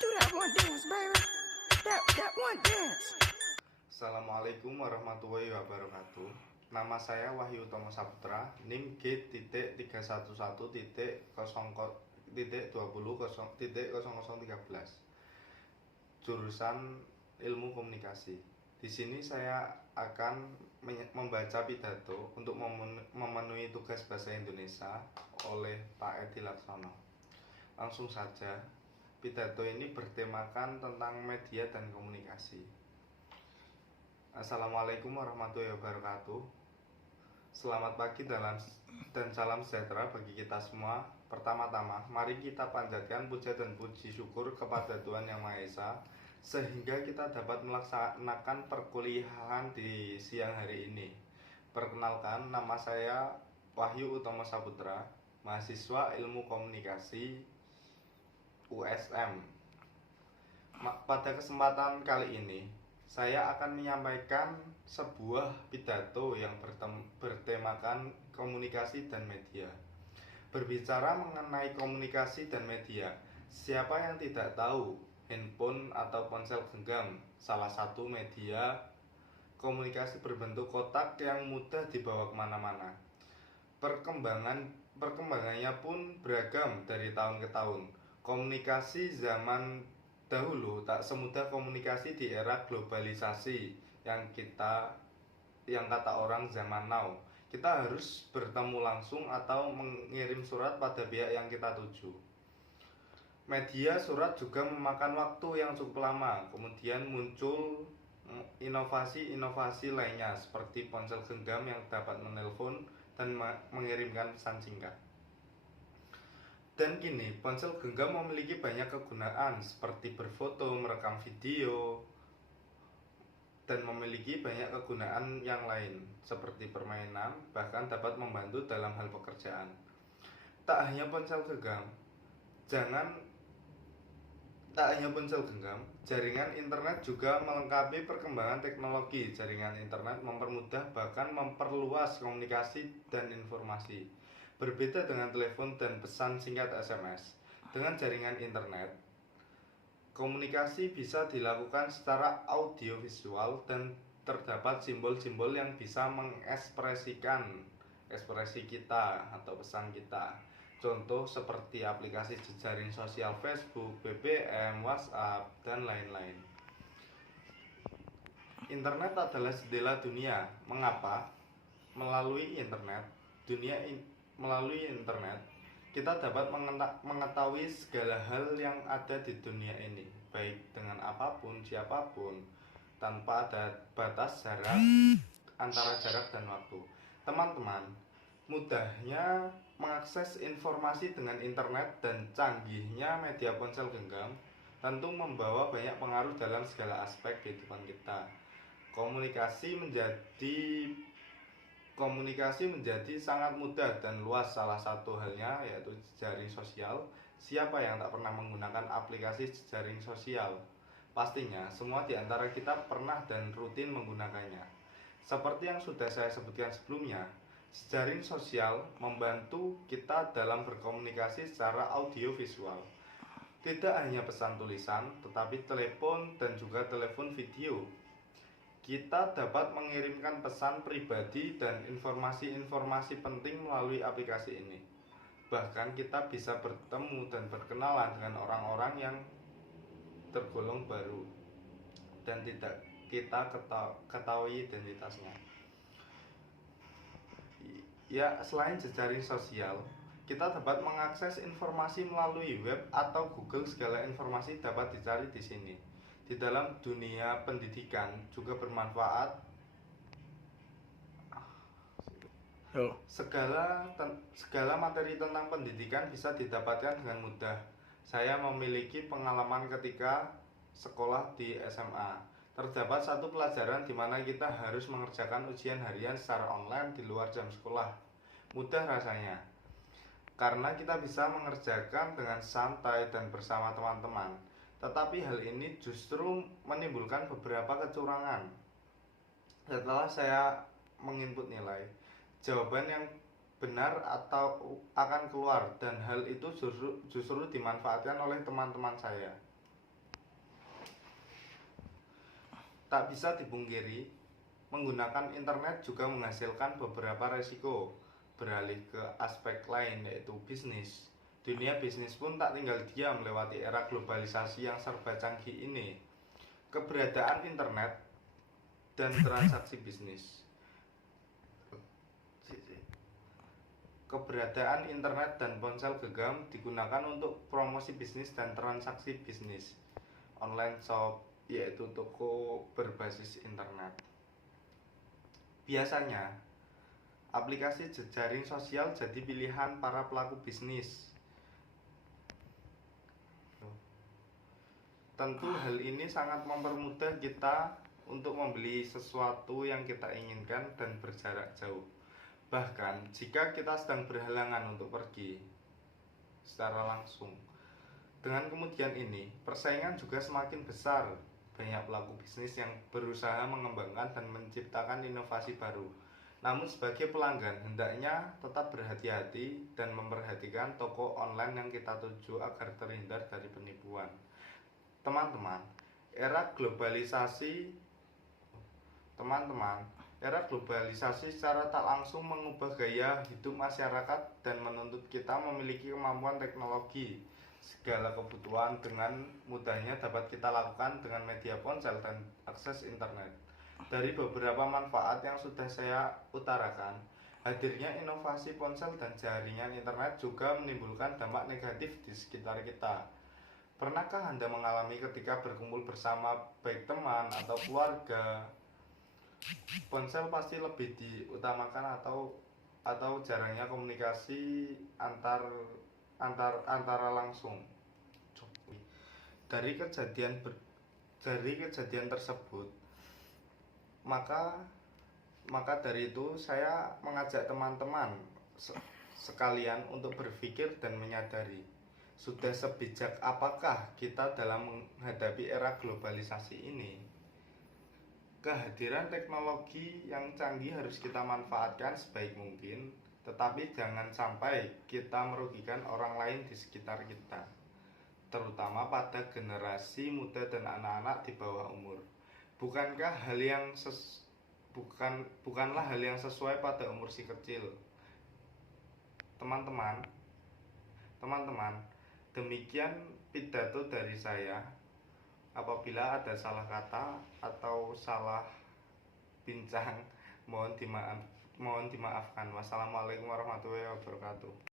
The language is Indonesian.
Do that one dance, baby. That one dance. Assalamualaikum warahmatullahi wabarakatuh. Nama saya Wahyu Utomo Saputra, NIM G.311.20.0013, jurusan Ilmu Komunikasi. Di sini saya akan membaca pidato untuk memenuhi tugas bahasa Indonesia oleh Pak Edi Laksono. Langsung saja, pidato ini bertemakan tentang media dan komunikasi. Assalamualaikum warahmatullahi wabarakatuh. Selamat pagi dan salam sejahtera bagi kita semua. Pertama-tama, mari kita panjatkan puja dan puji syukur kepada Tuhan Yang Maha Esa, sehingga kita dapat melaksanakan perkuliahan di siang hari ini. Perkenalkan, nama saya Wahyu Utomo Saputra, mahasiswa Ilmu Komunikasi USM. Pada kesempatan kali ini, saya akan menyampaikan sebuah pidato yang bertemakan komunikasi dan media. Berbicara mengenai komunikasi dan media, siapa yang tidak tahu handphone atau ponsel genggam, salah satu media komunikasi berbentuk kotak yang mudah dibawa kemana-mana. Perkembangannya pun beragam dari tahun ke tahun. Komunikasi zaman dahulu tak semudah komunikasi di era globalisasi yang kata orang zaman now. Kita harus bertemu langsung atau mengirim surat pada pihak yang kita tuju. Media surat juga memakan waktu yang cukup lama. Kemudian muncul inovasi-inovasi lainnya seperti ponsel genggam yang dapat menelpon dan mengirimkan pesan singkat. Dan kini ponsel genggam memiliki banyak kegunaan seperti berfoto, merekam video, dan memiliki banyak kegunaan yang lain seperti permainan, bahkan dapat membantu dalam hal pekerjaan. Tak hanya ponsel genggam, jaringan internet juga melengkapi perkembangan teknologi. Jaringan internet mempermudah bahkan memperluas komunikasi dan informasi. Berbeda dengan telepon dan pesan singkat SMS, dengan jaringan internet, komunikasi bisa dilakukan secara audiovisual dan terdapat simbol-simbol yang bisa mengekspresikan ekspresi kita atau pesan kita. Contoh seperti aplikasi jejaring sosial Facebook, BBM, WhatsApp, dan lain-lain. Internet adalah jendela dunia. Mengapa? Melalui internet, kita dapat mengetahui segala hal yang ada di dunia ini, baik dengan apapun, siapapun, tanpa ada batas jarak antara jarak dan waktu. Teman-teman, mudahnya mengakses informasi dengan internet dan canggihnya media ponsel genggam tentu membawa banyak pengaruh dalam segala aspek kehidupan kita. Komunikasi menjadi sangat mudah dan luas. Salah satu halnya yaitu jejaring sosial. Siapa yang tak pernah menggunakan aplikasi jejaring sosial? Pastinya semua di antara kita pernah dan rutin menggunakannya. Seperti yang sudah saya sebutkan sebelumnya, jejaring sosial membantu kita dalam berkomunikasi secara audiovisual. Tidak hanya pesan tulisan, tetapi telepon dan juga telepon video. Kita dapat mengirimkan pesan pribadi dan informasi-informasi penting melalui aplikasi ini. Bahkan kita bisa bertemu dan berkenalan dengan orang-orang yang tergolong baru dan tidak kita ketahui identitasnya. Ya, selain jejaring sosial, kita dapat mengakses informasi melalui web atau Google. Segala informasi dapat dicari di sini. Di dalam dunia pendidikan juga bermanfaat. Segala materi tentang pendidikan bisa didapatkan dengan mudah. Saya memiliki pengalaman ketika sekolah di SMA. Terdapat satu pelajaran di mana kita harus mengerjakan ujian harian secara online di luar jam sekolah. Mudah rasanya, karena kita bisa mengerjakan dengan santai dan bersama teman-teman. Tetapi hal ini justru menimbulkan beberapa kecurangan. Setelah saya menginput nilai, jawaban yang benar akan keluar, dan hal itu justru dimanfaatkan oleh teman-teman saya. Tak bisa dipungkiri, menggunakan internet juga menghasilkan beberapa resiko. Beralih ke aspek lain yaitu bisnis. Dunia bisnis pun tak tinggal diam melewati era globalisasi yang serba canggih ini. Keberadaan internet dan transaksi bisnis. Keberadaan internet dan ponsel genggam digunakan untuk promosi bisnis dan transaksi bisnis. Online shop yaitu toko berbasis internet. Biasanya, aplikasi jejaring sosial jadi pilihan para pelaku bisnis. Tentu hal ini sangat mempermudah kita untuk membeli sesuatu yang kita inginkan dan berjarak jauh. Bahkan jika kita sedang berhalangan untuk pergi secara langsung. Dengan kemudian ini, persaingan juga semakin besar. Banyak pelaku bisnis yang berusaha mengembangkan dan menciptakan inovasi baru. Namun sebagai pelanggan, hendaknya tetap berhati-hati dan memperhatikan toko online yang kita tuju agar terhindar dari penipuan. Teman-teman, era globalisasi secara tak langsung mengubah gaya hidup masyarakat dan menuntut kita memiliki kemampuan teknologi. Segala kebutuhan dengan mudahnya dapat kita lakukan dengan media ponsel dan akses internet. Dari beberapa manfaat yang sudah saya utarakan, hadirnya inovasi ponsel dan jaringan internet juga menimbulkan dampak negatif di sekitar kita. Pernahkah Anda mengalami ketika berkumpul bersama baik teman atau keluarga, ponsel pasti lebih diutamakan atau jarangnya komunikasi antara langsung. Dari kejadian tersebut, maka dari itu saya mengajak teman-teman sekalian untuk berpikir dan menyadari, sudah sebijak apakah kita dalam menghadapi era globalisasi ini. Kehadiran teknologi yang canggih harus kita manfaatkan sebaik mungkin, tetapi jangan sampai kita merugikan orang lain di sekitar kita, terutama pada generasi muda dan anak-anak di bawah umur. Bukanlah hal yang sesuai pada umur si kecil. Teman-teman, demikian pidato dari saya. Apabila ada salah kata atau salah bincang, mohon dimaafkan. Wassalamualaikum warahmatullahi wabarakatuh.